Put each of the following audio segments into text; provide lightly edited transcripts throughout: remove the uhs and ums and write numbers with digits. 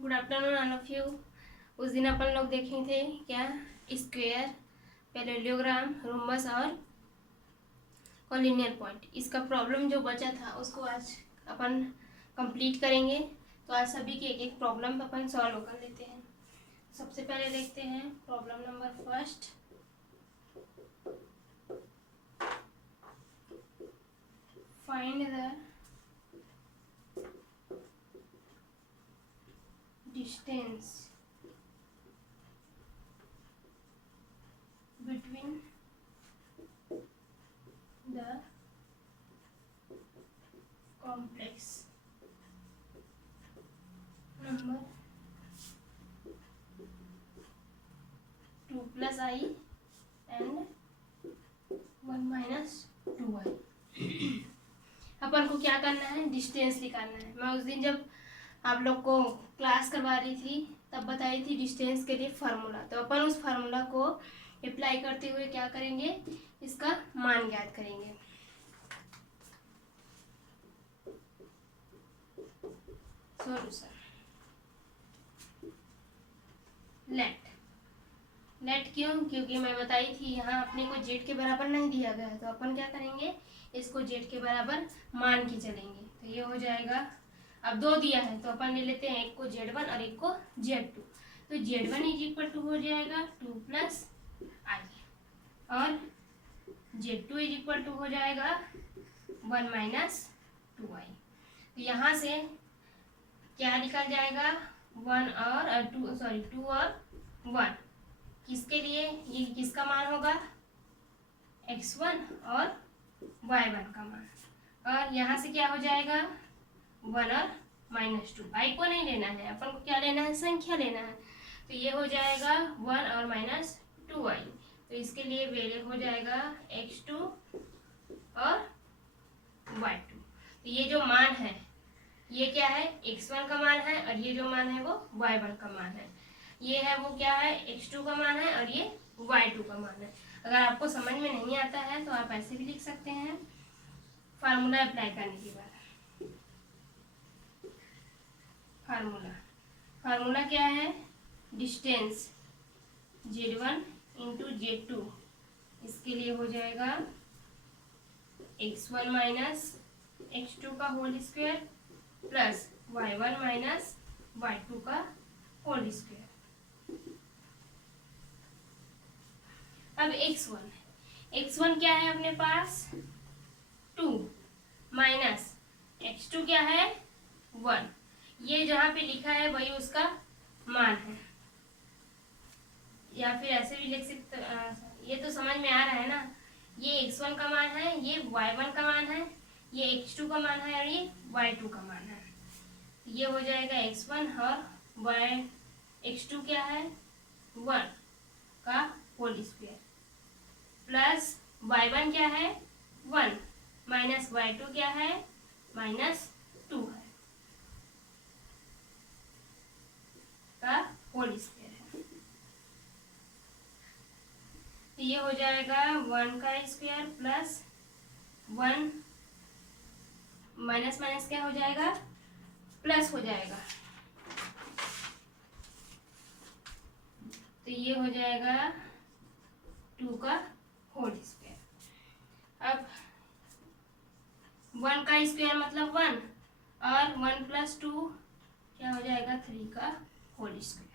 Good afternoon all of you. उस दिन अपन लोग देखे थे क्या, स्क्वायर, पैरेललोग्राम, रोम्बस और कॉलिनियर पॉइंट। इसका प्रॉब्लम जो बचा था उसको आज अपन कंप्लीट करेंगे। तो आज सभी के एक एक प्रॉब्लम अपन सॉल्व कर लेते हैं। सबसे पहले देखते हैं problem number first. Find the distance between the complex number 2 plus I and 1 minus 2I। अपन को क्या करना है, डिस्टेंस निकालना है। मैं उस दिन जब आप लोग को क्लास करवा रही थी तब बताई थी डिस्टेंस के लिए फार्मूला। तो अपन उस फार्मूला को अप्लाई करते हुए क्या करेंगे, इसका मान ज्ञात करेंगे। सॉल्यूशन, लेट क्यों, क्योंकि मैं बताई थी यहाँ अपने को जेड के बराबर नहीं दिया गया है। तो अपन क्या करेंगे, इसको जेड के बराबर मान के चलेंगे। तो ये हो जाएगा, अब दो दिया है तो अपन ले लेते हैं, एक को Z1 और एक को Z2। तो Z1 इज इक्वल टू हो जाएगा 2 प्लस आई और Z2 इज इक्वल टू हो जाएगा 1 माइनस 2i। तो यहाँ से क्या निकल जाएगा, 1 और 2, सॉरी 2 और 1। किसके लिए, ये किसका मान होगा, x1 और y1 का मान। और यहाँ से क्या हो जाएगा, 1 और माइनस 2। आई को नहीं लेना है, अपन को क्या लेना है, संख्या लेना है। तो ये हो जाएगा 1 और माइनस 2i। तो इसके लिए वैल्यू हो जाएगा x2 और y2। तो ये जो मान है ये क्या है, x1 का मान है और ये जो मान है वो y1 का मान है। ये है वो क्या है, x2 का मान है और ये y2 का मान है। अगर आपको समझ में नहीं आता है तो आप ऐसे भी लिख सकते हैं फार्मूला अप्लाई करने के बाद। फार्मूला क्या है, डिस्टेंस Z1 इंटू Z2, इसके लिए हो जाएगा x1 माइनस x2 का whole square plus y1 minus y2 का होल स्क्वायर। अब x1 क्या है अपने पास, 2 माइनस x2 क्या है, 1। ये जहाँ पे लिखा है वही उसका मान है, या फिर ऐसे भी लिख सकते, ये तो समझ में आ रहा है ना। ये x1 का मान है, ये y1 का मान है, ये x2 का मान है और ये y2 का मान है। ये हो जाएगा x1 और x2 क्या है, 1 का होल स्क्वायर प्लस y1 क्या है, 1 माइनस y2 क्या है, माइनस 2 है का होल स्क्वायर है। तो ये हो जाएगा 1 का स्क्वायर प्लस 1 माइनस माइनस क्या हो जाएगा, प्लस हो जाएगा। तो ये हो जाएगा 2 का होल स्क्वायर। अब 1 का स्क्वायर मतलब 1 और 1 प्लस 2 क्या हो जाएगा, 3 का होल स्क्वायर।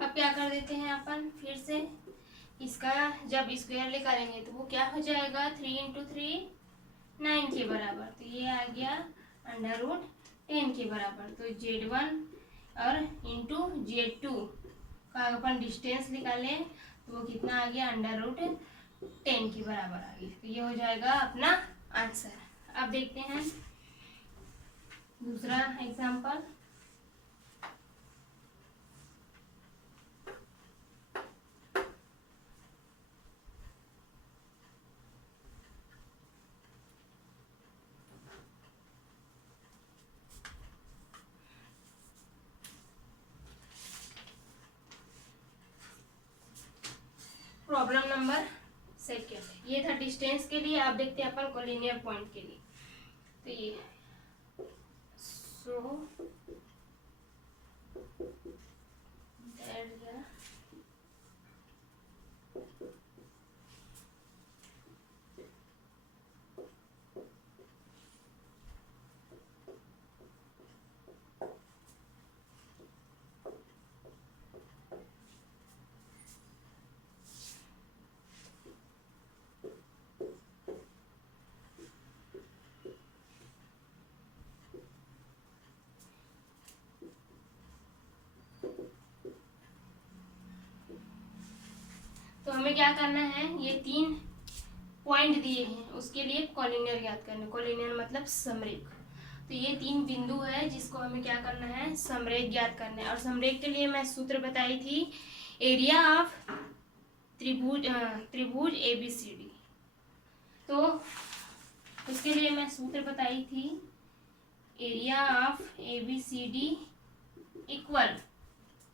अब क्या कर देते हैं अपन फिर से, इसका जब स्क्वायर लेकरेंगे तो वो क्या हो जाएगा, 3 इंटू 3 9 के बराबर। तो ये आ गया अंडर रूट 10 के बराबर। तो Z1 और इंटू Z2 का अपन डिस्टेंस निकालें तो वो कितना आ गया, अंडर रूट 10 के बराबर आ गया। तो ये हो जाएगा अपना आंसर। अब देखते हैं दूसरा एग्जाम्पल। प्रॉब्लम नंबर सेकेंड, ये था डिस्टेंस के लिए। आप देखते हैं अपन कोलिनियर पॉइंट के लिए। तो ये सो दैट द तो हमें क्या करना है, ये 3 पॉइंट दिए हैं, उसके लिए कोलिनियर ज्ञात करना। कोलिनियर मतलब समरेख। तो ये 3 बिंदु है जिसको हमें क्या करना है, समरेख ज्ञात करना है। और समरेख के लिए मैं सूत्र बताई थी, एरिया ऑफ त्रिभुज ABCD। तो उसके लिए मैं सूत्र बताई थी, एरिया ऑफ ABCD इक्वल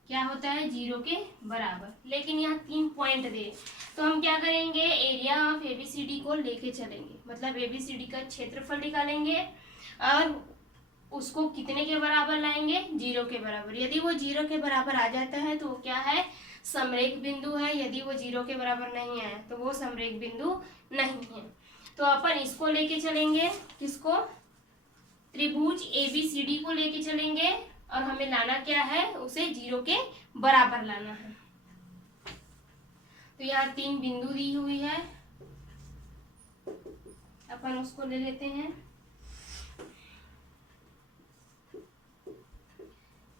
क्या होता है, 0 के बराबर। लेकिन यहाँ 3 पॉइंट दे, तो हम क्या करेंगे, एरिया ऑफ ABCD को लेके चलेंगे, मतलब ABCD का क्षेत्रफल निकालेंगे और उसको कितने के बराबर लाएंगे, 0 के बराबर। यदि वो 0 के बराबर आ जाता है तो वो क्या है, समरेख बिंदु है। यदि वो 0 के बराबर नहीं आया तो वो समरेख बिंदु नहीं है। तो अपन इसको लेके चलेंगे, किसको, त्रिभुज ABCD को लेके चलेंगे और हमें लाना क्या है, उसे 0 के बराबर लाना है। तो यहाँ 3 बिंदु दी हुई है, अपन उसको ले लेते हैं।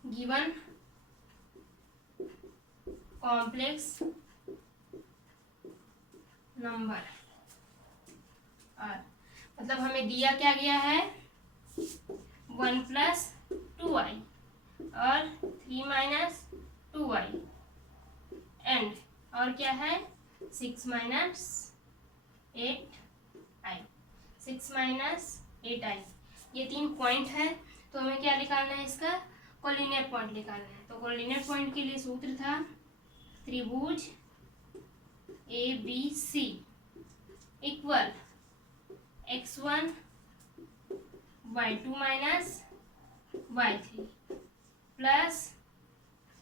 गिवन कॉम्प्लेक्स नंबर, और मतलब हमें दिया क्या गया है, 1 + 2i और 3 - 2i एंड और क्या है, 6 - 8i, 6 - 8i। ये 3 पॉइंट है। तो हमें क्या निकालना है, इसका कोलिनियर पॉइंट निकालना है। तो कोलिनियर पॉइंट के लिए सूत्र था, त्रिभुज ABC equal x1 y2 - y3 plus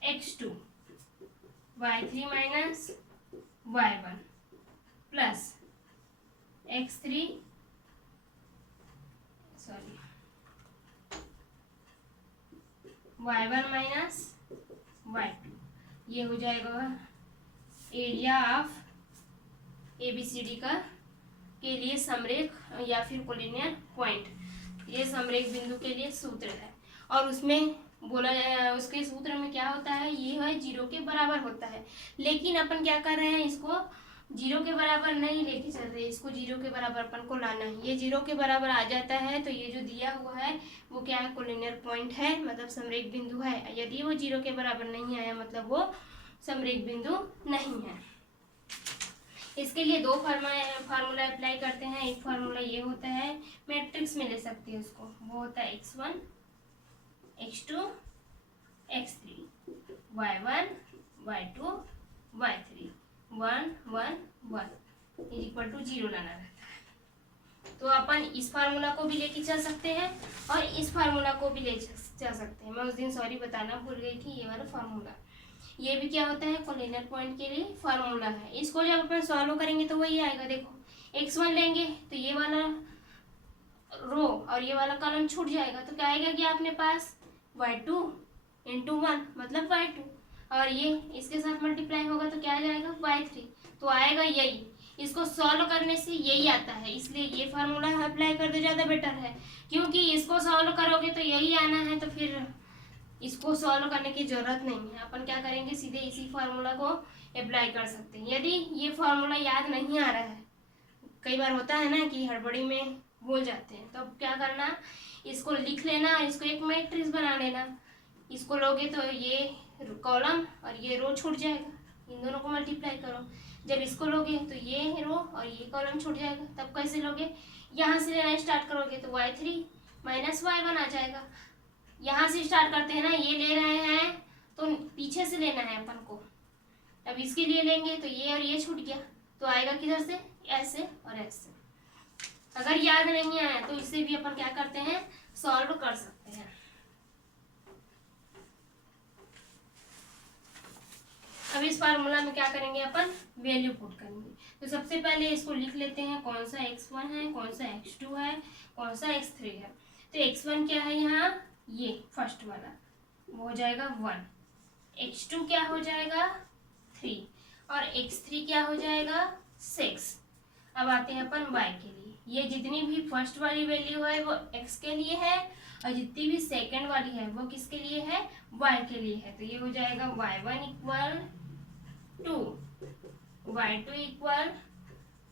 x2 y3 - y1 plus x3 y1 - y2। ये हो जाएगा एरिया ऑफ ABCD का के लिए समरेख या फिर कोलिनियर पॉइंट। ये समरेख बिंदु के लिए सूत्र है। और उसमें बोला जाए, उसके सूत्र में क्या होता है, ये है 0 के बराबर होता है। लेकिन अपन क्या कर रहे हैं, इसको 0 के बराबर नहीं लेके चल रहे, इसको 0 के बराबर अपन को लाना है। ये 0 के बराबर आ जाता है तो ये जो दिया हुआ है वो क्या है, कोलिनियर पॉइंट है, मतलब समरेख बिंदु है। यदि वो 0 के बराबर नहीं आया मतलब वो समरेख बिंदु नहीं है। इसके लिए 2 फार्मूला अप्लाई करते हैं। एक फार्मूला ये होता है, मैट्रिक्स में ले सकते हैं उसको, वो होता है x1 x2 x3 y1 y2 y3 1 1 1 = 0 लाना रहता है। तो अपन इस फार्मूला को भी लेके चल सकते हैं और इस फार्मूला को भी ले चल सकते हैं। मैं उस दिन सॉरी बताना भूल गई थी, ये वाला फार्मूला, ये भी क्या होता है, कोलिनियर पॉइंट के लिए फार्मूला है। इसको जब अपन सॉल्व करेंगे तो वही आएगा। देखो x1 लेंगे तो ये वाला रो और ये वाला कॉलम छूट जाएगा, तो क्या आएगा कि आपने पास y2 × 1 मतलब y2, और ये इसके साथ मल्टीप्लाई होगा तो क्या आ जाएगा, y3। तो आएगा यही। इसको सॉल्व करने से यही आता है, इसलिए ये फार्मूला अप्लाई कर दो, ज़्यादा बेटर है। क्योंकि इसको सॉल्व करोगे तो यही आना है, तो फिर इसको सॉल्व करने की जरूरत नहीं है। अपन क्या करेंगे, सीधे इसी फार्मूला को अप्लाई कर सकते हैं। यदि ये फार्मूला याद नहीं आ रहा है, कई बार होता है ना कि हड़बड़ी में भूल जाते हैं, तो अब क्या करना, इसको लिख लेना और इसको एक मैट्रिक्स बना लेना। इसको लोगे तो ये कॉलम और ये रो छूट जाएगा, इन दोनों को मल्टीप्लाई करो। जब इसको लोगे तो ये रो और ये कॉलम छूट जाएगा। तब कैसे लोगे, यहाँ से लेना स्टार्ट करोगे तो y3 - y1 आ जाएगा। यहाँ से स्टार्ट करते हैं ना, ये ले रहे हैं तो पीछे से लेना है अपन को, अब इसके लिए लेंगे तो ये और ये छूट गया, तो आएगा किधर से, ऐसे और ऐसे। अगर याद नहीं आया तो इससे भी अपन क्या करते हैं, सॉल्व कर सकते हैं। अब इस फार्मूला में क्या करेंगे, अपन वैल्यू पुट करेंगे। तो सबसे पहले इसको लिख लेते हैं, कौन सा x1 है, कौन सा x2 है, कौन सा x3 है। तो x1 क्या है यहाँ, ये फर्स्ट वाला, वो हो जाएगा 1, x2 क्या हो जाएगा 3, और x3 क्या हो जाएगा 6। अब आते हैं अपन y के लिए। ये जितनी भी फर्स्ट वाली वैल्यू है वो x के लिए है, और जितनी भी सेकंड वाली है वो किसके लिए है, y के लिए है। तो ये हो जाएगा y1 इक्वल 2, y2 इक्वल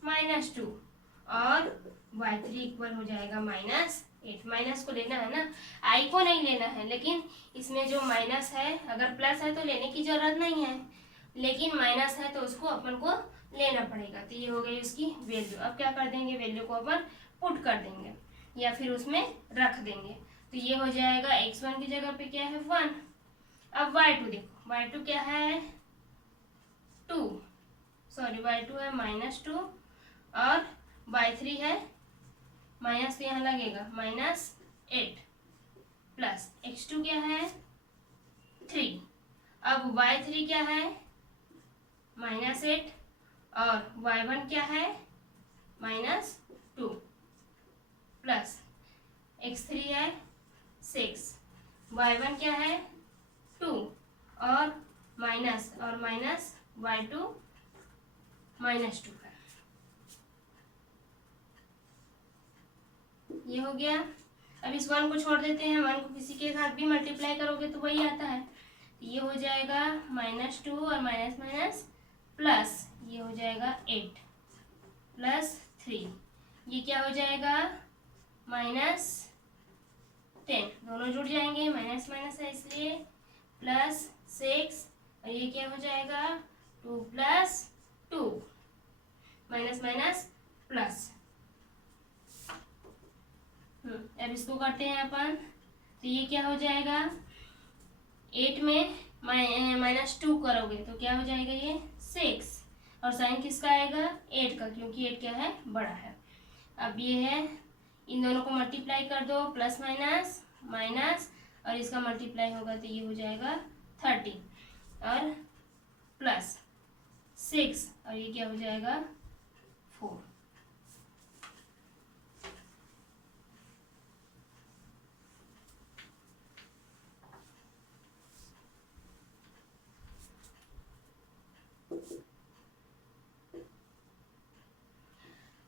-2, और y3 इक्वल हो जाएगा -8। माइनस को लेना है ना, i को नहीं लेना है, लेकिन इसमें जो माइनस है, अगर प्लस है तो लेने की जरूरत नहीं है, लेकिन माइनस है तो उसको अपन को लेना पड़ेगा। तो ये हो गई उसकी वैल्यू। अब क्या कर देंगे, वैल्यू को अपन पुट कर देंगे या फिर उसमें रख देंगे। तो ये हो जाएगा x1 की जगह पे क्या है 1। अब y2 देखो, y2 क्या है 2, सॉरी y2 है -2, और y3 है, माइनस तो यहाँ लगेगा -8, प्लस x2 क्या है 3। अब y3 क्या है -8, और y1 क्या है -2, प्लस x3 है 6, y1 क्या है 2, और माइनस y2 -2 है। ये हो गया। अब इस 1 को छोड़ देते हैं, 1 को किसी के साथ भी मल्टीप्लाई करोगे तो वही आता है। ये हो जाएगा -2 और माइनस माइनस प्लस, ये हो जाएगा 8 प्लस 3, ये क्या हो जाएगा -10, दोनों जुड़ जाएंगे, माइनस माइनस है इसलिए, प्लस 6, और ये क्या हो जाएगा 2 प्लस 2, माइनस माइनस प्लस। अब इसको करते हैं अपन, तो ये क्या हो जाएगा 8 में -2 करोगे तो क्या हो जाएगा ये 6, और साइन किसका आएगा 8 का, क्योंकि 8 क्या है बड़ा है। अब ये है, इन दोनों को मल्टीप्लाई कर दो, प्लस माइनस माइनस, और इसका मल्टीप्लाई होगा तो ये हो जाएगा 30, और प्लस 6, और ये क्या हो जाएगा 4।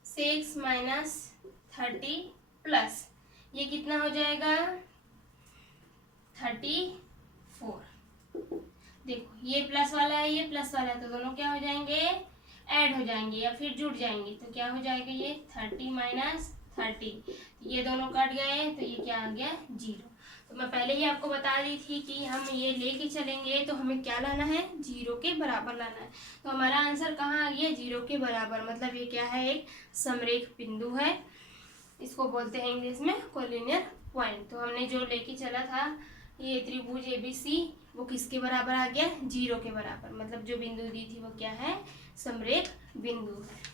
सिक्स माइनस 30 प्लस ये कितना हो जाएगा 34। देखो ये प्लस वाला है, ये प्लस वाला है, तो दोनों क्या हो जाएंगे ऐड हो जाएंगे या फिर जुड़ जाएंगे। तो क्या हो जाएगा ये 30 माइनस 30, ये दोनों कट गए तो ये क्या आ गया 0। तो मैं पहले ही आपको बता दी थी कि हम ये लेके चलेंगे तो हमें क्या लाना है 0 के बराबर लाना है। तो हमारा आंसर कहाँ आ गया 0 के बराबर, मतलब ये क्या है एक समरेख बिंदु है, इसको बोलते हैं इंग्लिश में कोलिनियर पॉइंट। तो हमने जो लेके चला था ये त्रिभुज ABC, वो किसके बराबर आ गया 0 के बराबर, मतलब जो बिंदु दी थी वो क्या है समरेख बिंदु है।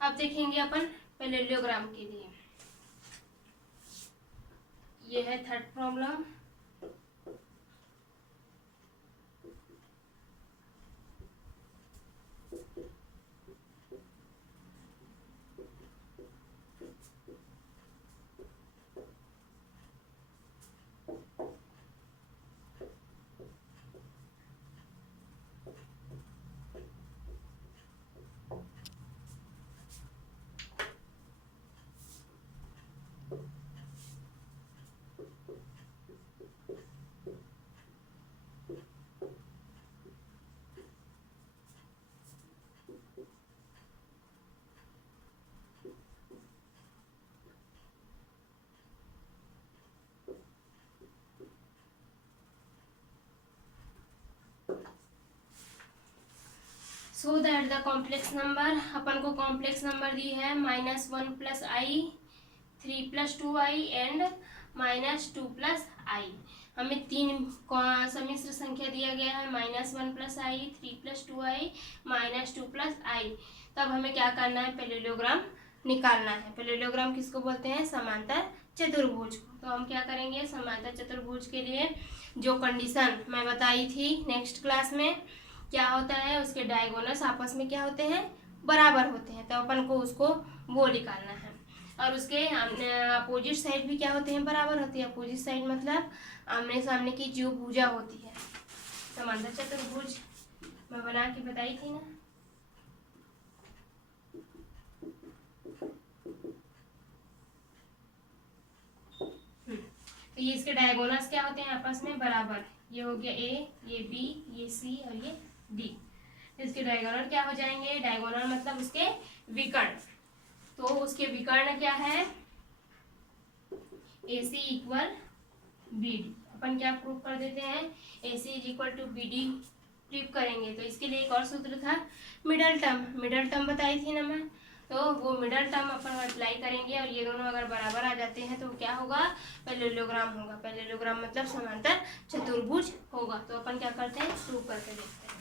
अब देखेंगे अपन पैरेललोग्राम के लिए, ये है third problem. So that the complex number, अपन को कॉम्प्लेक्स नंबर दी है -1 + i, 3 + 2i एंड -2 + i। हमें तीन सम्मिश्र संख्या दिया गया है -1 + i, 3 + 2i, -2 + i। तब हमें क्या करना है, पैरेललोग्राम निकालना है। पैरेललोग्राम किसको बोलते हैं, समांतर चतुर्भुज को। तो हम क्या करेंगे, समांतर चतुर्भुज के लिए जो कंडीशन मैं बताई थी नेक्स्ट क्लास में, क्या होता है, उसके डायगोनल्स आपस में क्या होते हैं, बराबर होते हैं। तो अपन को उसको वो निकालना है। और उसके अपोजिट साइड भी क्या होते हैं, बराबर होती है। अपोजिट साइड मतलब आमने सामने की जो भुजा होती है। समांतर चतुर्भुज मैं बना के बताई थी ना। तो ये इसके डायगोनल्स क्या होते हैं, आपस में बराबर। ये हो गया ए, ये बी, ये सी और ये डी। इसके डायगोनल क्या हो जाएंगे, डायगोनल मतलब उसके विकर्ण। तो उसके विकर्ण क्या है, AC = BD। अपन क्या प्रूव कर देते हैं, AC = BD प्रूव करेंगे। तो इसके लिए एक और सूत्र था, मिडल टर्म। मिडल टर्म बताई थी ना मैं। तो वो मिडल टर्म अपन अप्लाई करेंगे और ये दोनों अगर बराबर आ जाते हैं तो क्या होगा, पैरेललोग्राम होगा। पैरेललोग्राम मतलब समांतर चतुर्भुज होगा। तो अपन क्या करते हैं, प्रूव करके देखते हैं।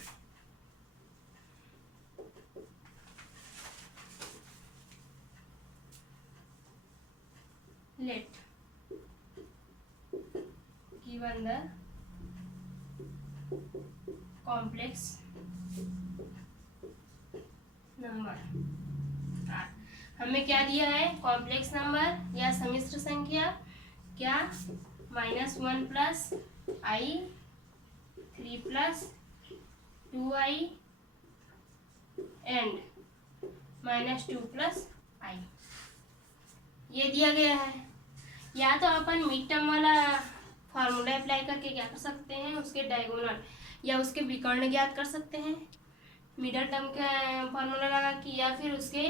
Let given the complex number r, हमें क्या दिया है, कॉम्प्लेक्स नंबर या सम्मिश्र संख्या, क्या, -1 + i, 3 + 2i एंड -2 + i, ये दिया गया है। या तो अपन मिड टर्म वाला फार्मूला अप्लाई करके क्या कर सकते हैं, उसके डायगोनल या उसके विकर्ण ज्ञात कर सकते हैं मिडल टर्म का फार्मूला लगा के, या फिर उसके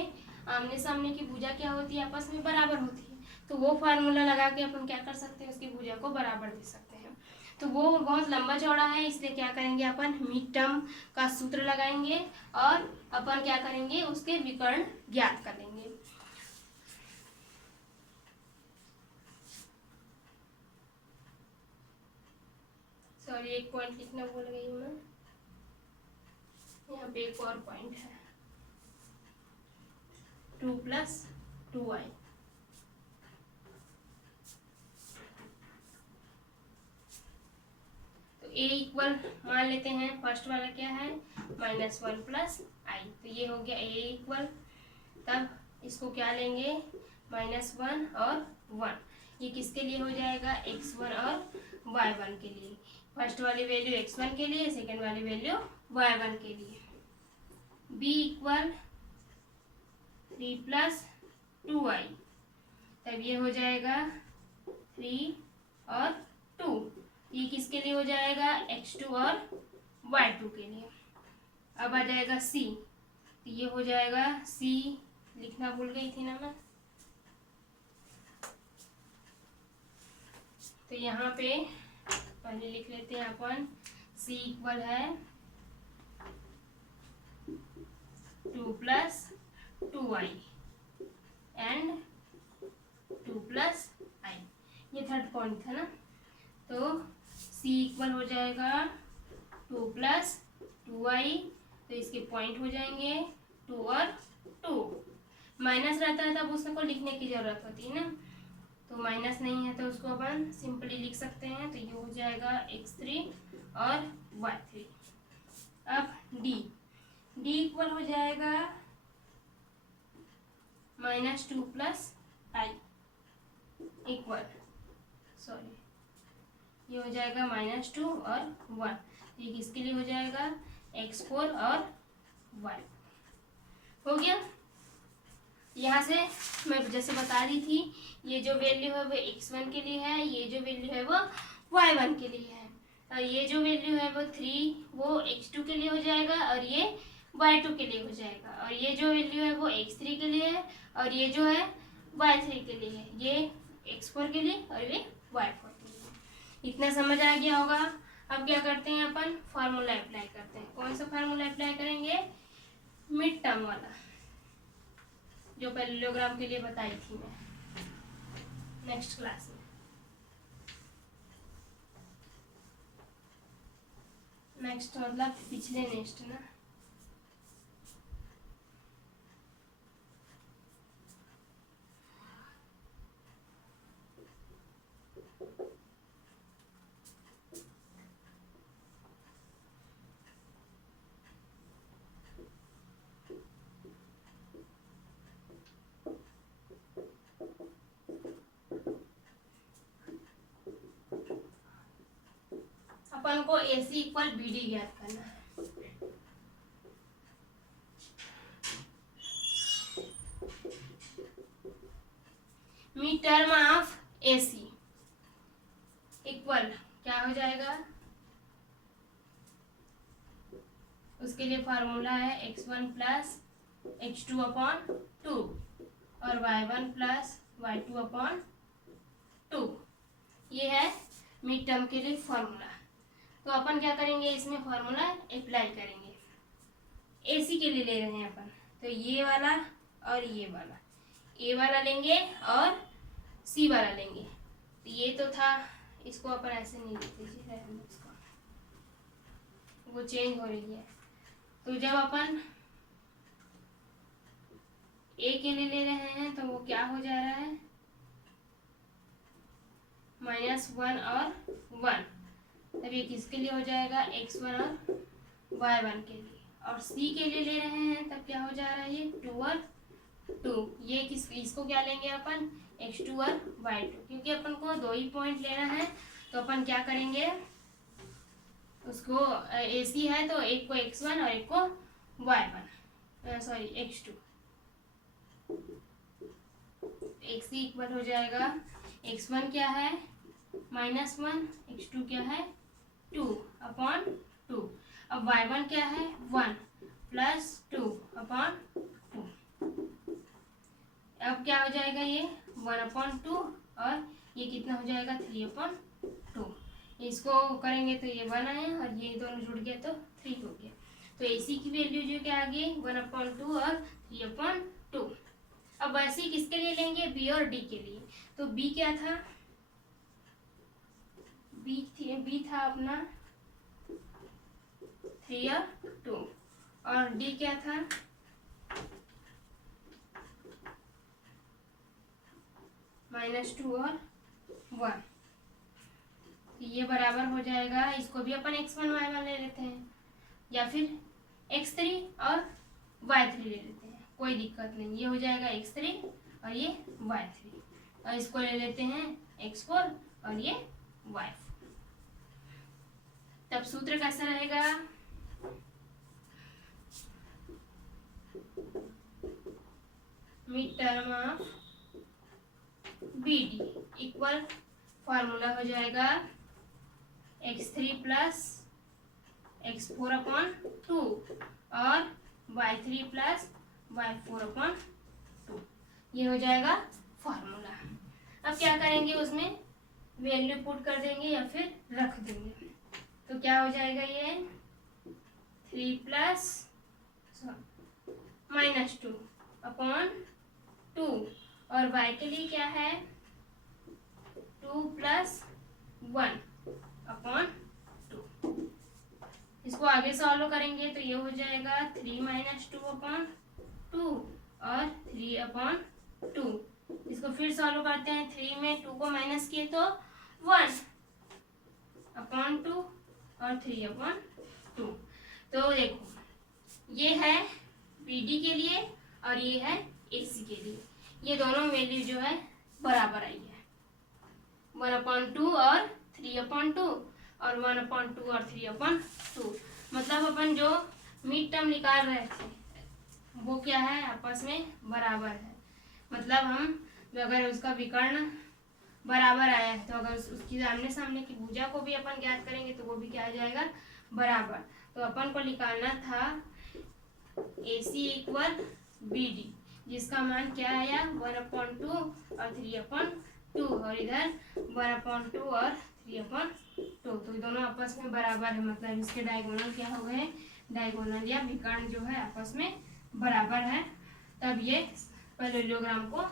आमने सामने की भुजा क्या होती है, आपस में बराबर होती है। तो वो फार्मूला लगा के अपन क्या कर सकते हैं, उसकी भुजा को बराबर दे सकते हैं। तो वो बहुत लंबा चौड़ा है, इसलिए क्या करेंगे, अपन मिड टर्म का सूत्र लगाएंगे और अपन क्या करेंगे, उसके विकर्ण ज्ञात कर लेंगे। सॉरी, एक पॉइंट लिखना भूल गई हूँ मैं, यहाँ पे एक और पॉइंट है, 2 + 2i। तो a इक्वल मान लेते हैं, फर्स्ट वाला क्या है, -1 + i। तो ये हो गया a इक्वल, तब इसको क्या लेंगे, -1 और 1। ये किसके लिए हो जाएगा, x1 और y1 के लिए। फर्स्ट वाली वैल्यू x1 के लिए, सेकेंड वाली वैल्यू y1 के लिए। b इक्वल 3 + 2i, तब ये हो जाएगा 3 और 2। ये किसके लिए हो जाएगा, x2 और y2 के लिए। अब आ जाएगा c, तो ये हो जाएगा c, लिखना भूल गई थी ना मैं, तो यहाँ पे पहले लिख लेते हैं अपन, c इक्वल है 2 + 2i एंड 2 + i। ये थर्ड पॉइंट था ना। तो c इक्वल हो जाएगा 2 + 2i, तो इसके पॉइंट हो जाएंगे 2 और 2। माइनस रहता है तब उसको लिखने की जरूरत होती है ना, तो माइनस नहीं है तो उसको अपन सिंपली लिख सकते हैं। तो ये हो जाएगा x3 और y3। अब d इक्वल हो जाएगा -2 + i इक्वल, सॉरी, ये हो जाएगा -2 और 1। ये किसके लिए हो जाएगा, x4 और y। हो गया। यहाँ से मैं जैसे बता दी थी, ये जो वैल्यू है वो x1 के लिए है, ये जो वैल्यू है वो y1 के लिए है, और ये जो वैल्यू है वो 3 वो x2 के लिए हो जाएगा और ये y2 के लिए हो जाएगा, और ये जो वैल्यू है वो x3 के लिए है और ये जो है y3 के लिए है, ये x4 के लिए और ये y4 के लिए। इतना समझ आ गया होगा। अब क्या करते हैं, अपन फार्मूला अप्लाई करते हैं। कौन सा फार्मूला अप्लाई करेंगे, मिड टर्म वाला जो पैरेललोग्राम के लिए बताई थी मैं नेक्स्ट क्लास में। नेक्स्ट मतलब पिछले नेक्स्ट ना। अपन को AC इक्वल BD ज्ञात करना है। Mid term of AC equal क्या हो जाएगा, उसके लिए फार्मूला है x1 प्लस x2 अपॉन 2 और y1 प्लस y2 अपॉन 2। ये है मिड टर्म के लिए फार्मूला। तो अपन क्या करेंगे, इसमें फार्मूला अप्लाई करेंगे। AC के लिए ले रहे हैं अपन, तो ये वाला और ये वाला, A वाला लेंगे और C वाला लेंगे। तो ये तो था, इसको अपन ऐसे नहीं लेते जी, रहने दो इसको, वो चेंज हो रही है। तो जब अपन A के लिए ले रहे हैं तो वो क्या हो जा रहा है, -1 और 1। तब ये किसके लिए हो जाएगा, x1 और y1 के लिए। और C के लिए ले रहे हैं तब क्या हो जा रहा है, ये 2 और 2। ये इसको क्या लेंगे अपन, x2 और y2, क्योंकि अपन को 2 ही पॉइंट लेना है। तो अपन क्या करेंगे, उसको AC है तो एक को x1 और एक को y1, sorry x2। x equal हो जाएगा, x1 क्या है -1, x2 क्या है 2 अपॉन 2। अब y1 क्या है 1 प्लस 2 अपॉन 2। अब क्या हो जाएगा, ये 1 अपॉन 2 और ये कितना हो जाएगा 3 अपॉन 2। इसको करेंगे तो ये 1 आया और ये दोनों जुड़ गया तो 3 हो गया। तो AC की वैल्यू जो क्या आ गई 1 अपॉन 2 और 3 अपॉन 2। अब ऐसे किसके लिए लेंगे, B और D के लिए। तो B क्या था, B था अपना 3 और 2 और D क्या था -2 और 1। ये बराबर हो जाएगा, इसको भी अपन x1 y1 ले लेते हैं या फिर x3 और y3 ले लेते हैं, कोई दिक्कत नहीं। ये हो जाएगा x3 और ये y3 और इसको ले लेते हैं x4 और ये y4। तब सूत्र कैसा रहेगा, mid term of BD equal formula हो जाएगा x3 प्लस x4 अपॉन 2 और y3 प्लस y4 अपॉन 2। ये हो जाएगा फार्मूला। अब क्या करेंगे, उसमें वैल्यू पुट कर देंगे या फिर रख देंगे। तो क्या हो जाएगा, ये 3 प्लस -2 अपॉन 2 और y के लिए क्या है 2 प्लस 1 अपॉन 2। इसको आगे सॉल्व करेंगे तो ये हो जाएगा 3 - 2 अपॉन 2 और 3 अपॉन 2। इसको फिर सॉल्व करते हैं, 3 में 2 को माइनस किए तो 1 अपॉन 2 और 3 अपॉन 2। तो देखो ये है BD के लिए और ये है AC के लिए। ये दोनों वैल्यू जो है बराबर आई है, 1/2 और 3/2 और 1/2 और 3/2। मतलब अपन जो मिड टर्म निकाल रहे थे वो क्या है, आपस में बराबर है। मतलब हम अगर उसका विकर्ण बराबर आया है तो अगर उसकी सामने सामने की भुजा को भी अपन ज्ञात करेंगे तो वो भी क्या आ जाएगा बराबर। तो अपन को निकालना था AC इक्वल BD, जिसका मान क्या आया 1/2 और 3/2 और इधर 1/2 और 3/2। तो दोनों आपस में बराबर है, मतलब इसके डायगोनल क्या हो गए, डायगोनल या विकर्ण जो है आपस में बराबर है तब ये पैरेललोग्राम को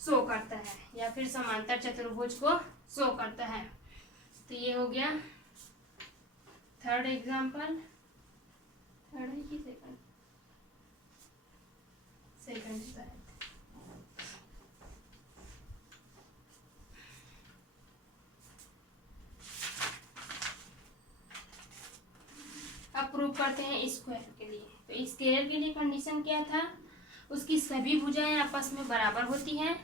शो करता है या फिर समांतर चतुर्भुज को शो करता है। तो ये हो गया थर्ड एग्जाम्पल। थर्ड है कि सेकंड? सेकंड शायद। अब प्रूव करते हैं स्क्वायर के लिए। तो स्क्वायर के लिए कंडीशन क्या था? उसकी सभी भुजाएं आपस में बराबर होती हैं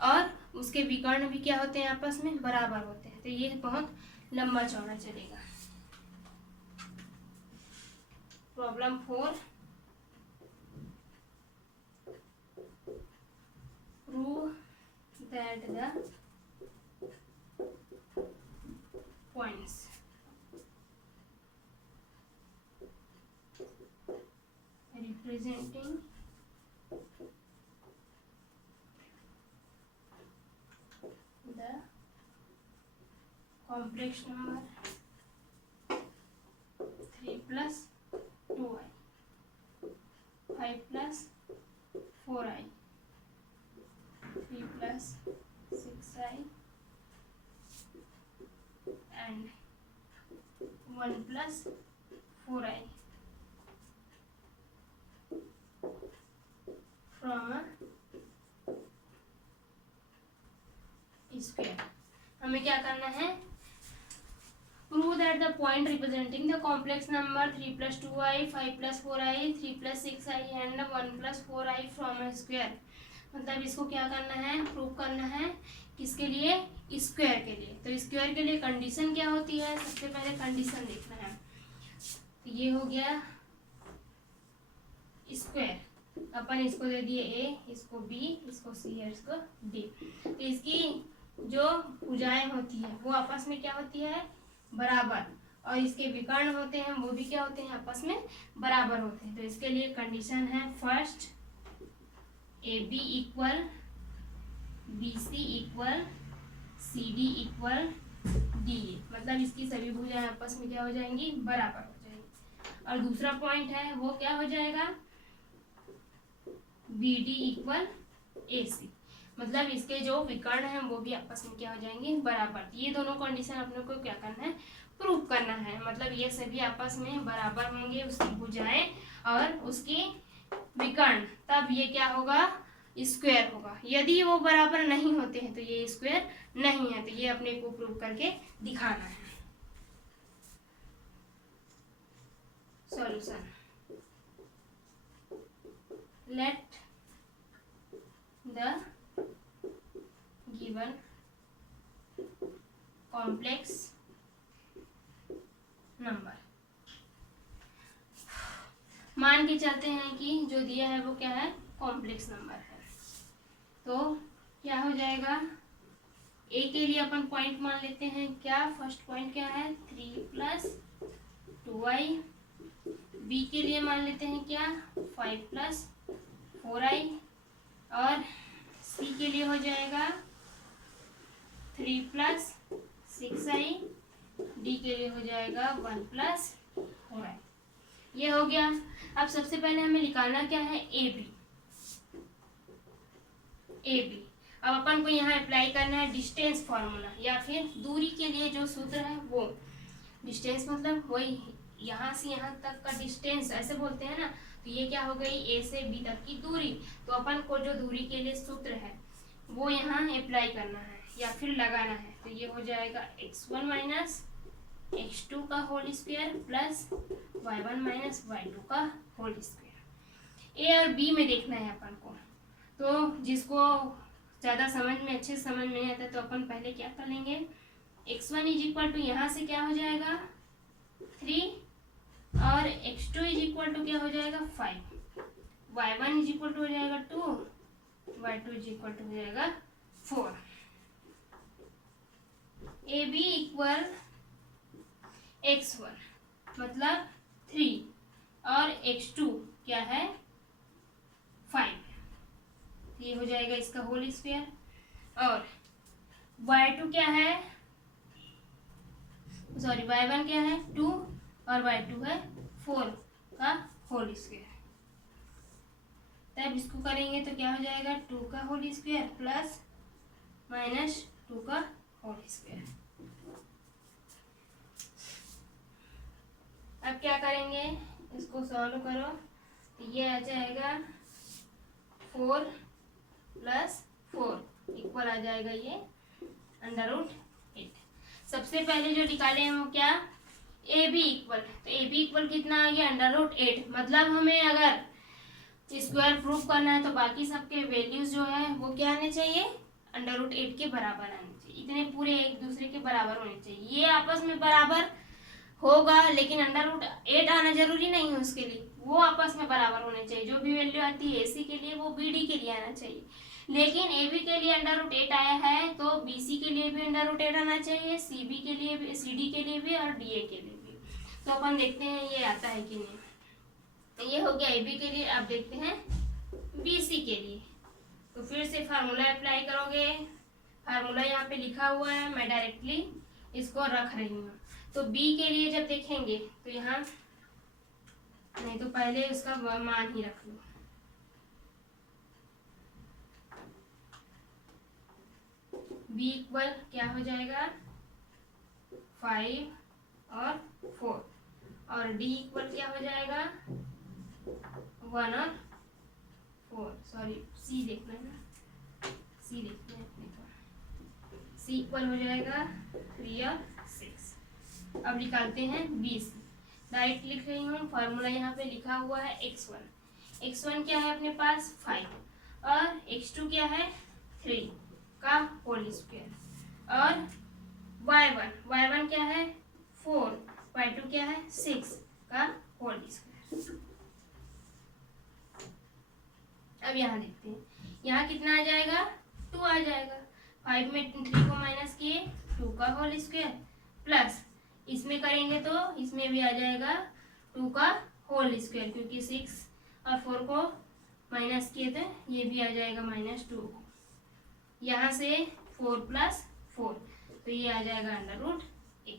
और उसके विकर्ण भी क्या होते हैं? आपस में बराबर होते हैं। तो ये बहुत लंबा चौड़ा चलेगा। Problem 4, prove that the points representing the complex number 3 plus 2i, 5 plus 4i, 3 plus 6i and 1 plus 4i from a square. हमें क्या करना है? Prove that the point representing the complex number 3 plus 2i, 5 plus 4i, 3 plus 6i and 1 plus 4i from a square. मतलब इसको क्या करना है? Prove करना है। किसके लिए? स्क्वायर के लिए। तो स्क्वायर के लिए कंडीशन क्या होती है? सबसे पहले कंडीशन देखना है। तो ये हो गया स्क्वायर। अपन इसको दे दिए ए, इसको बी, इसको सी है, इसको डी। तो इसकी जो भुजाएं होती है वो आपस में क्या होती है? बराबर। और इसके विकर्ण होते हैं वो भी क्या होते हैं? आपस में बराबर होते हैं। तो इसके लिए कंडीशन है first A B equal B C equal C D equal D A. मतलब इसकी सभी भुजाएं आपस में क्या हो जाएंगी? बराबर हो जाएंगी। और दूसरा पॉइंट है वो क्या हो जाएगा? बी डी इक्वल ए सी। मतलब इसके जो विकर्ण हैं वो भी आपस में क्या हो जाएंगे? बराबर। ये दोनों कंडीशन अपने को क्या करना है? प्रूव करना है। मतलब ये सभी आपस में बराबर होंगे उसकी भुजाएं और उसकी विकर्ण, तब ये क्या होगा? स्क्वायर होगा। यदि वो बराबर नहीं होते हैं तो ये स्क्वायर नहीं है। तो ये अपने को प्रूव करके दिखाना है। Solution, let the given complex number, मान के चलते हैं कि जो दिया है वो क्या है? कॉम्प्लेक्स नंबर है। तो क्या हो जाएगा? ए के लिए अपन पॉइंट मान लेते हैं। क्या फर्स्ट पॉइंट क्या है? 3 plus 2i। बी के लिए मान लेते हैं क्या? 5 plus 4i। और सी के लिए हो जाएगा 3 plus 6i। डी के लिए हो जाएगा 1 plus 4i। ये हो गया। अब सबसे पहले हमें निकालना क्या है? A B. ए बी अब अपन को यहाँ अप्लाई करना है डिस्टेंस फॉर्मूला, या फिर दूरी के लिए जो सूत्र है वो। डिस्टेंस मतलब वही यहाँ से यहाँ तक का डिस्टेंस ऐसे बोलते हैं ना। तो ये क्या हो गई? ए से बी तक की दूरी। तो अपन को जो दूरी के लिए सूत्र है वो यहाँ अप्लाई करना है या फिर लगाना है। तो ये हो जाएगा x1 माइनस x2 का whole square plus y1 minus y2 का होल स्क्वायर। ए और बी में देखना है अपन को। तो जिसको ज़्यादा समझ में अच्छे समझ में नहीं आता तो अपन पहले क्या कर लेंगे? x1 इज इक्वल टू यहाँ से क्या हो जाएगा? 3 और x2 इज इक्वल टू क्या हो जाएगा? 5। y1 इज इक्वल टू हो जाएगा 2, y2 इज इक्वल टू हो जाएगा 4। ए बी इक्वल x1 मतलब 3 और x2 क्या है? 5। ये हो जाएगा इसका होल स्क्वायर। और y2 क्या है? सॉरी y1 क्या है? 2 और y2 है 4 का होल स्क्वायर। तब इसको करेंगे तो क्या हो जाएगा 2 का होल स्क्वायर प्लस माइनस 2 का होल स्क्वायर। अब क्या करेंगे, इसको सॉल्व करो तो ये आ जाएगा 4 प्लस 4 इक्वल आ जाएगा ये √8। सबसे पहले जो निकाले हैं वो क्या, ए बी इक्वल, तो ए बी इक्वल कितना आ गया √8। मतलब हमें अगर स्क्वायर प्रूफ करना है तो बाकी सबके वैल्यूज जो है वो क्या आने चाहिए, √8 के बराबर आने चाहिए। इतने पूरे एक दूसरे के बराबर होने चाहिए। ये आपस में बराबर होगा लेकिन √8 आना जरूरी नहीं है उसके लिए, वो आपस में बराबर होने चाहिए। जो भी वैल्यू आती है AC के लिए वो BD के लिए आना चाहिए। लेकिन AB के लिए √8 आया है तो BC के लिए भी √8 आना चाहिए, CB के लिए भी, CD के लिए भी और DA के लिए भी। तो अपन देखते हैं ये आता है कि नहीं। तो ये हो गया AB के लिए। अब देखते हैं BC के लिए। तो फिर से फार्मूला अप्लाई करोगे, फार्मूला यहाँ पे लिखा हुआ है, मैं डायरेक्टली इसको रख रही हूँ। तो B के लिए जब देखेंगे तो यहाँ नहीं, तो पहले उसका मान ही रख लो। B इक्वल क्या हो जाएगा 5 और 4 और D इक्वल क्या हो जाएगा 1 और 4। सॉरी C देखना है ना, C देखना है अपने को। C इक्वल हो जाएगा 3 और 6। अब निकालते हैं BC। राइट लिख रही हूँ, फार्मूला यहाँ पे लिखा हुआ है x1 क्या है अपने पास 5 और x2 क्या है 3 का होल स्क्वायर और y1 क्या है 4, y2 क्या है 6 का होल स्क्वायर। अब यहाँ देखते हैं, यहाँ कितना आ जाएगा 2 आ जाएगा। 5 में 3 को माइनस किए 2 का होल स्क्वायर प्लस इसमें करेंगे तो इसमें भी आ जाएगा 2 का होल स्क्वायर, क्योंकि 6 और 4 को माइनस किए थे, ये भी आ जाएगा -2। यहाँ से 4 + 4 तो ये आ जाएगा √8।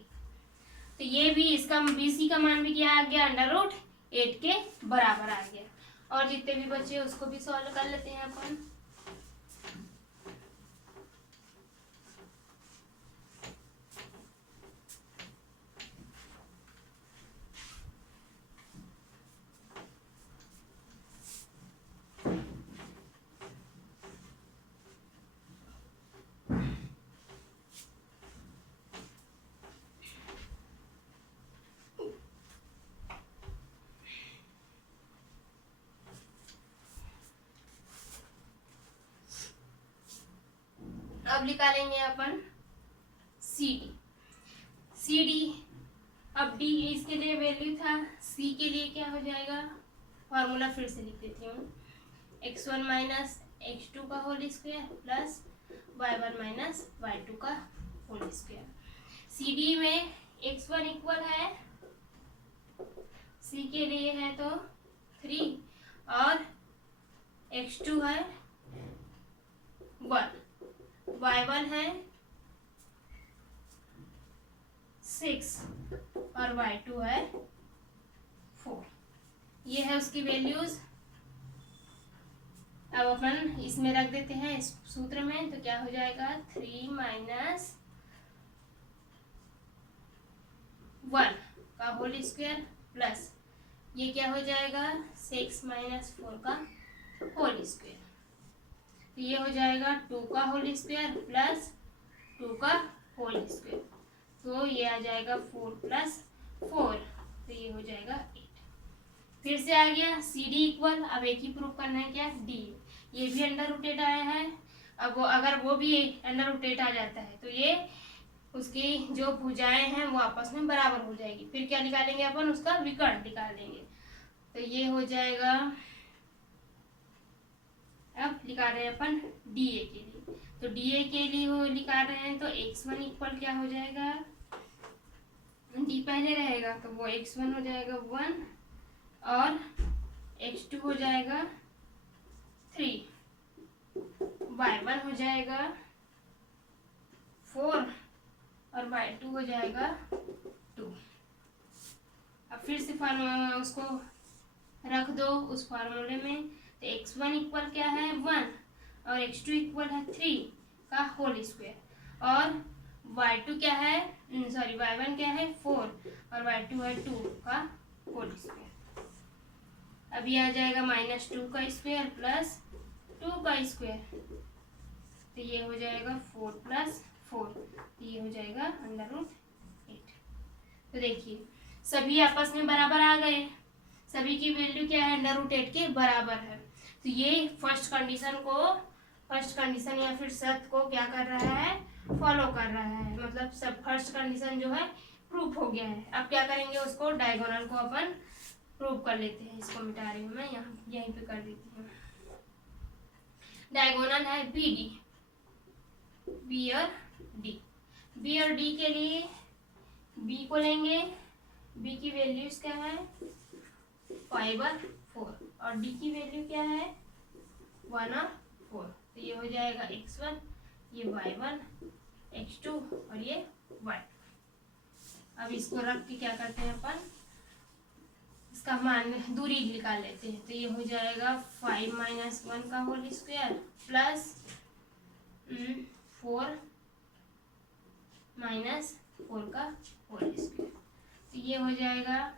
तो ये भी इसका BC का मान भी क्या आ गया √8 के बराबर आ गया। और जितने भी बचे उसको भी सॉल्व कर लेते हैं अपन। अब निकालेंगे अपन CD। अब D इसके लिए वैल्यू था, C के लिए क्या हो जाएगा, फॉर्मूला फिर से लिख देती हूँ, x1 माइनस x2 का whole square plus y1 minus y2 का होल स्क्वायर। CD में x1 इक्वल है C के लिए है तो 3 और x2 है 1, y1 है 6 और y2 है 4। ये है उसकी वैल्यूज। अब अपन इसमें रख देते हैं इस सूत्र में, तो क्या हो जाएगा 3 माइनस 1 का होल स्क्वायर प्लस ये क्या हो जाएगा 6 माइनस 4 का होल स्क्वायर। तो ये हो जाएगा 2 का होल स्क्वायर प्लस 2 का होल स्क्वायर, तो ये आ जाएगा 4 + 4, तो ये हो जाएगा 8। फिर से आ गया CD इक्वल। अब एक ही प्रूफ करना है क्या D, ये भी √8 आया है। अब वो अगर वो भी √8 आ जाता है तो ये उसकी जो भुजाएं हैं वो आपस में बराबर हो जाएगी। फिर क्या निकालेंगे अपन, उसका विकर्ण निकाल देंगे। तो ये हो जाएगा, अब निकाल रहे हैं अपन DA के लिए। तो DA के लिए वो निकाल रहे हैं तो x1 इक्वल क्या हो जाएगा, D पहले रहेगा तो वो x1 हो जाएगा 1 और x2 हो जाएगा 3, y1 हो जाएगा 4 और y2 हो जाएगा 2। अब फिर से उसको रख दो उस फार्मूले में, तो x1 इक्वल क्या है 1 और x2 इक्वल है 3 का होल स्क्वायर और y2 क्या है सॉरी y1 क्या है 4 और y2 है 2 का होल स्क्वायर। अभी आ जाएगा -2 का स्क्वायर प्लस 2 का स्क्वायर, तो ये हो जाएगा 4 + 4, तो ये हो जाएगा √8। तो देखिए सभी आपस में बराबर आ गए, सभी की वैल्यू क्या है √8 के बराबर है। तो ये फर्स्ट कंडीशन या फिर शर्त को क्या कर रहा है फॉलो कर रहा है, मतलब सब फर्स्ट कंडीशन जो है प्रूफ हो गया है। अब क्या करेंगे उसको डायगोनल को अपन प्रूव कर लेते हैं। इसको मिटा रही हूँ मैं, यहाँ यहीं पे कर देती हूँ। डायगोनल है बी और डी के लिए बी को लेंगे, बी की वैल्यूज क्या है 5/4 और डी की वैल्यू क्या है 1 और 4, तो ये हो जाएगा x1, ये y1, x2 और ये y2। अब इसको रख के क्या करते हैं अपन इसका मान दूरी निकाल लेते हैं, तो ये हो जाएगा 5 - 1 का होल स्क्वायर प्लस 4 - 4 का होल स्क्वायर, तो ये हो जाएगा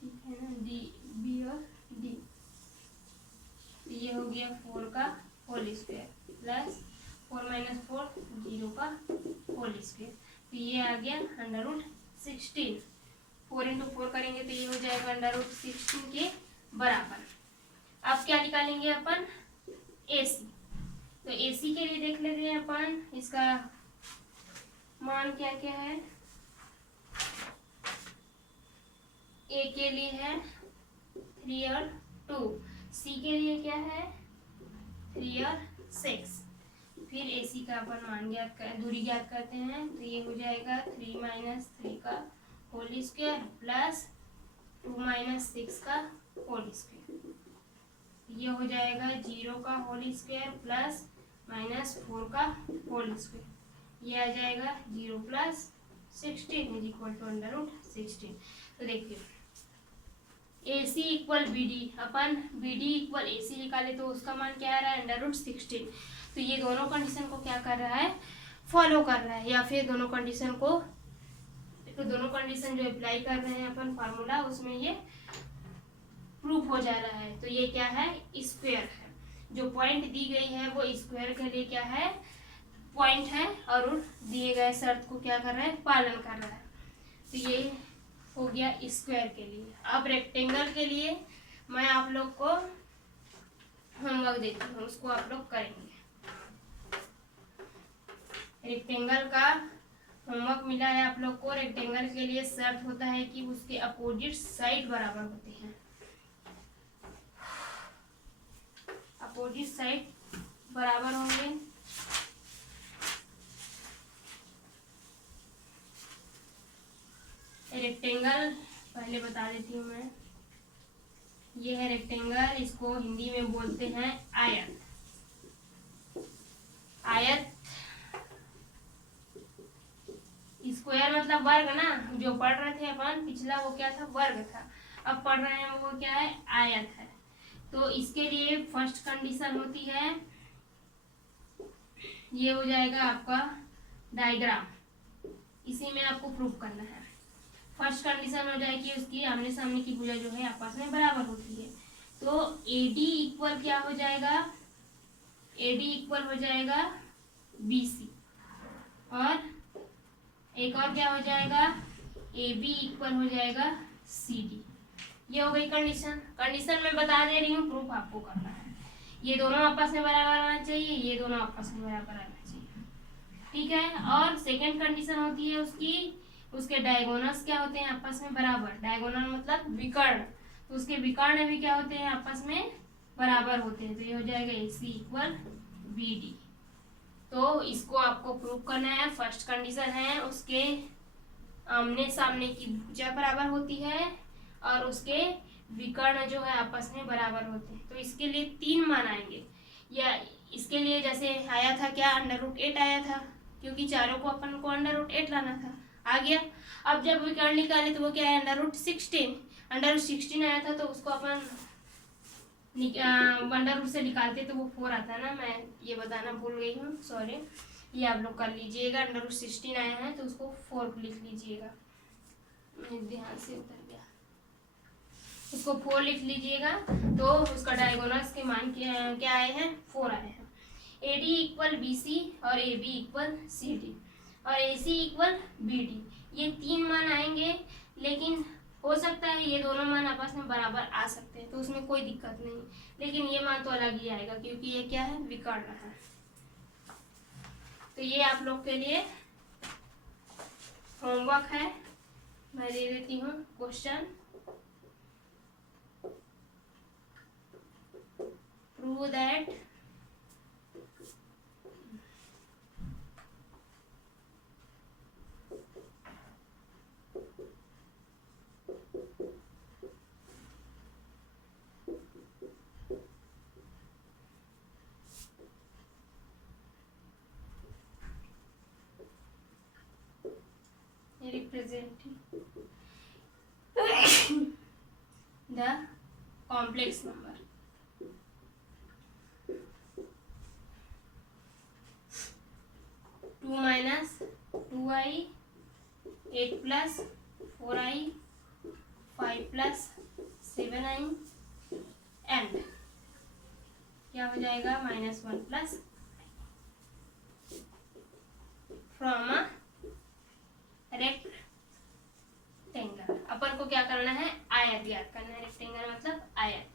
ठीक है ना बी और डी, तो ये हो गया 4 का होल स्क्वायर प्लस 4 - 4 0 का होल स्क्वायर, तो ये आ गया √16। 4 × 4 करेंगे तो ये हो जाएगा √16 के बराबर। अब क्या निकालेंगे अपन AC, तो AC के लिए देख लेते हैं अपन इसका मान क्या क्या है। A के लिए है 3 और 2, C के लिए क्या है 3 और 6, फिर AC का अपन मान ज्ञात कर दूरी ज्ञात करते हैं, तो ये हो जाएगा 3 - 3 का होल स्क्वायर प्लस 2 - 6 का होल स्क्वायर, ये हो जाएगा 0 का होल स्क्वायर प्लस -4 का होल स्क्वायर, ये आ जाएगा 0 + 16 = √16। तो देखिए AC = BD, अपन BD = AC निकाले तो उसका मान क्या आ रहा है √16। तो ये दोनों कंडीशन को क्या कर रहा है फॉलो कर रहा है, या फिर दोनों कंडीशन जो अप्लाई कर रहे हैं अपन फार्मूला उसमें ये प्रूफ हो जा रहा है। तो ये क्या है स्क्वायर है, जो पॉइंट दी गई है वो स्क्वायर के लिए क्या है पॉइंट है और दिए गए शर्त को क्या कर रहा है पालन कर रहा है। तो ये हो गया स्क्वायर के लिए। अब रेक्टेंगल के लिए मैं आप लोग को होमवर्क देती हूँ, उसको आप लोग करेंगे। रेक्टेंगल का होमवर्क मिला है आप लोग को। रेक्टेंगल के लिए शर्त होता है कि उसके अपोजिट साइड बराबर होते हैं, अपोजिट साइड बराबर होंगे। रेक्टेंगल पहले बता देती हूँ मैं, ये है रेक्टेंगल, इसको हिंदी में बोलते हैं आयत। आयत स्क्वायर मतलब वर्ग ना, जो पढ़ रहे थे अपन पिछला वो क्या था वर्ग था, अब पढ़ रहे हैं वो क्या है आयत है। तो इसके लिए फर्स्ट कंडीशन होती है, ये हो जाएगा आपका डायग्राम, इसी में आपको प्रूफ करना है। फर्स्ट कंडीशन हो जाएगी उसकी आमने सामने की भुजा जो है आपस में बराबर होती है। तो AD इक्वल क्या हो जाएगा, AD इक्वल हो जाएगा BC, और एक और क्या हो जाएगा AB इक्वल हो जाएगा CD। ये हो गई कंडीशन। कंडीशन मैं बता दे रही हूँ, प्रूफ आपको करना है। ये दोनों आपस में बराबर आना चाहिए, ये दोनों आपस में बराबर आना चाहिए, ठीक है। और सेकंड कंडीशन होती है उसकी, उसके डायगोनल्स क्या होते हैं आपस में बराबर। डायगोनल मतलब विकर्ण, तो उसके विकर्ण भी क्या होते हैं आपस में बराबर होते हैं। तो ये हो जाएगा AC = BD। तो इसको आपको प्रूव करना है। फर्स्ट कंडीशन है उसके आमने सामने की भुजा बराबर होती है और उसके विकर्ण जो है आपस में बराबर होते हैं। तो इसके लिए 3 मान आएंगे, या इसके लिए जैसे आया था क्या √8 आया था, क्योंकि चारों को अपन को √8 लाना था, आ गया। अब जब विकर्ण निकाले तो वो क्या है √16, अंडर रूट 16 आया था तो उसको अपन अंडर रूट से निकालते तो वो 4 आता है ना, मैं ये बताना भूल गई हूँ, सॉरी। ये आप लोग कर लीजिएगा, अंडर रूट 16 आया है तो उसको 4 लिख लीजिएगा, ध्यान से उतर गया, उसको 4 लिख लीजिएगा। तो उसका डायगोनल्स के मान क्या आए हैं, 4 आए हैं। AD इक्वल BC और AB इक्वल CD और AC इक्वल BD, ये 3 मान आएंगे, लेकिन हो सकता है ये दोनों मान आपस में बराबर आ सकते हैं, तो उसमें कोई दिक्कत नहीं, लेकिन ये मान तो अलग ही आएगा क्योंकि ये क्या है, विकर्ण है। तो ये आप लोग के लिए होमवर्क है, मैं दे देती हूँ question. Prove that representing the complex number. Two minus 2i, 8 plus 4i, 5 plus 7i and क्या हो जाएगा, -1 प्लस फ्रॉम अ रेक्टेंगल। अपन को क्या करना है, आयत याद करना है, रेक्टेंगल मतलब आयत।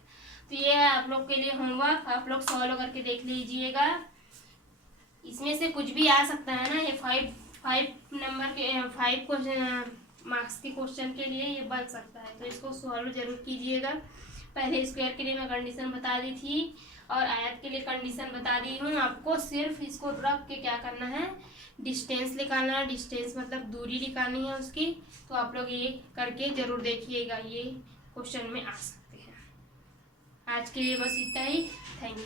तो ये है आप लोग के लिए होमवर्क, आप लोग सॉल्व करके देख लीजिएगा। इसमें से कुछ भी आ सकता है ना, ये 5 नंबर के 5 क्वेश्चन मार्क्स के क्वेश्चन के लिए ये बन सकता है, तो इसको सॉल्व जरूर कीजिएगा। पहले स्क्वायर के लिए मैं कंडीशन बता दी थी और आयत के लिए कंडीशन बता दी हूँ। आपको सिर्फ इसको रख के क्या करना है, डिस्टेंस निकालना है, डिस्टेंस मतलब दूरी निकालनी है उसकी। तो आप लोग ये करके जरूर देखिएगा, ये क्वेश्चन में आ सकते हैं। आज के लिए बस इतना ही, थैंक यू।